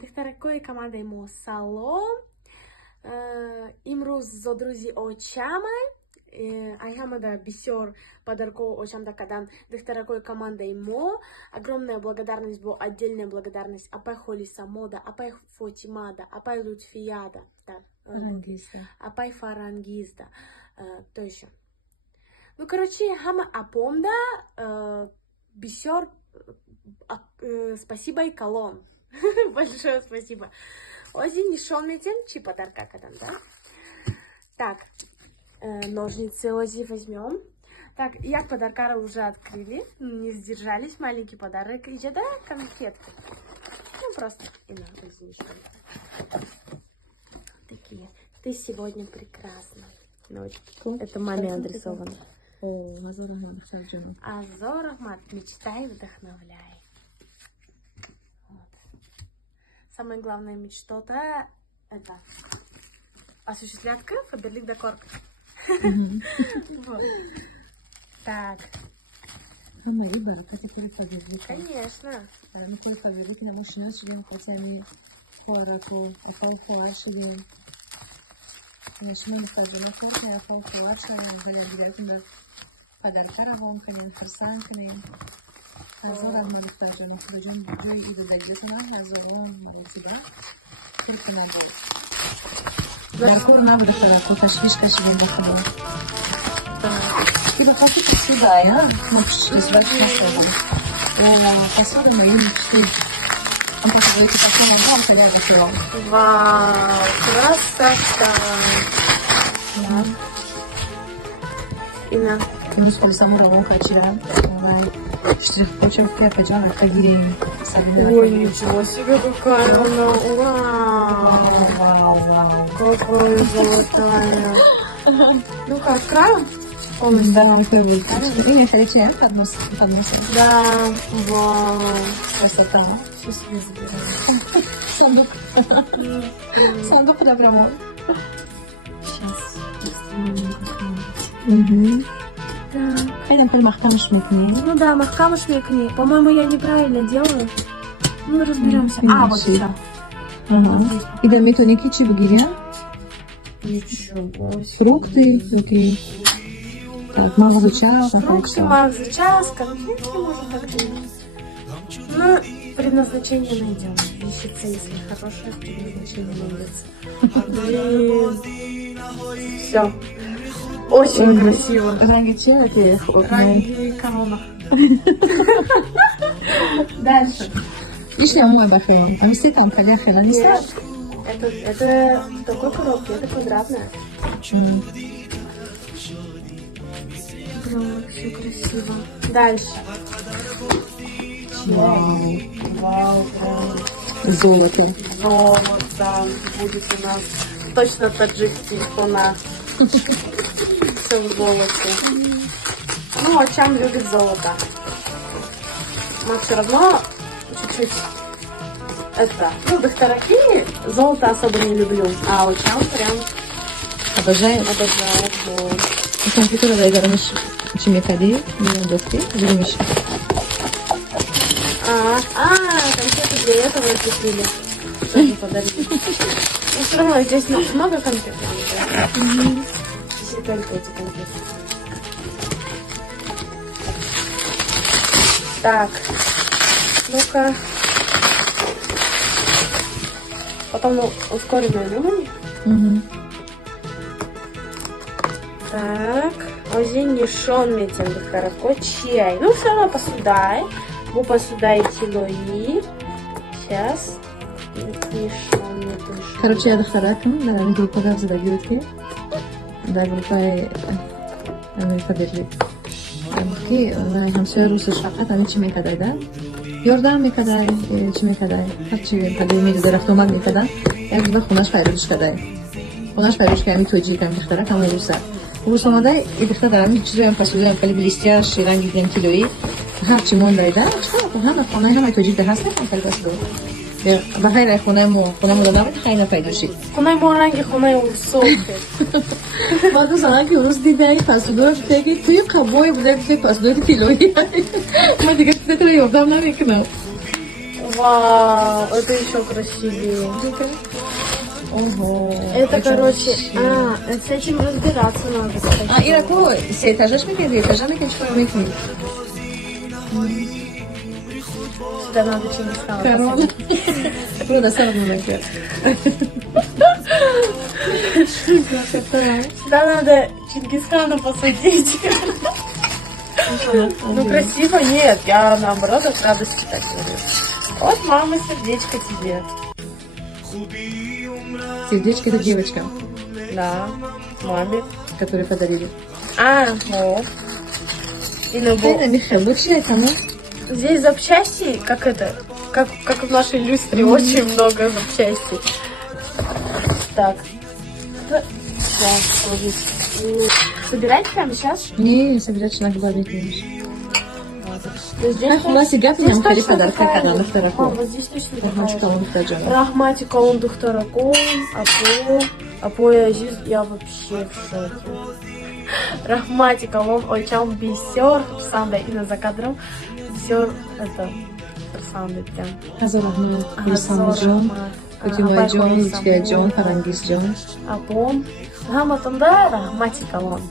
Духтаракои командаи мо салом. Имрӯз зодрӯзи очамай. Ай ҳамада бисёр подарков очам дакадан духтаракои командаи мо. Огромная благодарность бо отдельная благодарность апай Холиса мода, апай Фотимада, апай Лутфияда, апай Фарангизда. То ещё. Ну, короче, ҳама апомда бисёр спасибо и калон. Большое спасибо. Ози нишон метем, чи подарка кадан, да? Так, ножницы Ози возьмем. Так, як подарка уже открыли, не сдержались, маленький подарок. Идет, да, конфетки. Ну, просто, такие. Ты сегодня прекрасна. Это маме адресовано. Азор Ахмад, Азор Ахмад, мечтай, вдохновляй. Вот. Самая главная мечта это осуществлять фаберлик декорка. Так. Конечно. نشون خزانه کن حرفان قوت شدن باید دیگرتون به پدرتر هم کنیم فرسان کنیم هزار از من دختر جانم خدا بوی ایده دگیتون هم هزاران موضوع دارم خیلی نبود در کور نبوده خدا تشویش کشیدیم با خدا این خاطی کسی دایا مکش ازبش نشده قصار مایون مکشتی هم پاکوی که تکن هم خیلی بکیرم Вау, красота! Да. Ина. Именно с самого равно хочу, штрих-почерк кепа джана кагирим. Ой, ничего себе, какая она! Вау! Какая золотая! Ну-ка, откроем? Да, первый. Видишь, хотите подносить? Да, вау! Красота. Сейчас я забираю. Сундук. Сундук прямо. Сейчас. Хай например, махкам шмекни. Ну да, махкам шмекни. По-моему, я неправильно делаю. Ну, разберемся. Вот все. И да, метоники чи бгиря? Ничего. Фрукты, окей. Так, мазый час. Фрукты, мазый час, конфетки можно так делать. Ну, предназначение найдем. Ищется, если хорошее предназначение найдется. Все. Очень красиво. Ранги чего? Ранги корона. Дальше. Еще мой бахрей. А мы там поляхи на листа? Это в такой коробке, это квадратная. Прям вообще красиво. Дальше. Вау. Золото. Золото будет у нас. Точно таджикский фона. Все в золоте. Ну, Очам любит золото. Но все равно чуть-чуть духтараки золото особо не люблю. А Очам прям обожает. Компьютер зайдарmış чимекади, не доски, зелёнишь. Конфеты для этого купили. Тоже подарили. Но все равно здесь много конфет. Здесь только эти конфеты. Так. Ну-ка. Потом ускоренное внимание. Так. Ози нишон метен духтарако чай. Ну, все равно посудай. Bu посудай тилои. Сейчас. Нишон метен. Короче, я духтаракам, да, группа гавза да гиротки. Да, группа Америка берлик. Ки, да, хамсоя русуш фақат ани чи мекадай, да? Ёрдам мекадай, чи мекадай. Ҳарчи кадай меди дарахтомад мекадан. Як ва хунаш пайдош кадай. Хунаш пайдош ками тоҷи кам духтаракам руса. Рус омадай, и духтарам чизоям посудаям кали листия ширанги дем тилои. ҳарчи мондай, да? ҳама хонаи ҳамаи тоҷикда ҳаст, некам кали посудо. Ба хайрай хонаи мода намади хайна пайдошид. Хонаи мо ранги хонаи высокие. Баъд аз ранги урус дидай посудои теги туи қабои буда дидай посудои тилои. Ма дигар чизатро ёрдам намекунам. Вау, это еще красивее. Ого. Это, короче, с этим разбираться надо. Кстати. Ираку се этажаш мекенди, этажа мекенди, что мекенди? Сюда надо Чингисхана Корона. посадить. Burada sarılma bekliyor. Сюда надо Чингисхана посадить. Ну, красиво нет, я наоборот от радости так говорю. Вот, мама, сердечко тебе. Сердечко это девочка, Да, маме. которую подарили. Вот. И на Это Михаил, вообще кому? Здесь запчасти, как это, как в нашей люстре, очень много запчастей. Так. Собирать прямо сейчас? Не, собирать на голове, конечно. Здесь У нас игра прям точно подарка, такая когда же. на втором. Вот здесь точно Рахматика такая же. он втаджана. Рахматика он духтараком, апо Азиз, я вообще в шоке. Рахматика он очам бисер, санда и на закадром. Бисер это санда тем. Hazır Ahmet, Gülsan John, Kudimay John, Lütfiye John, Parangiz John. Апом. Гаматында рахматика он.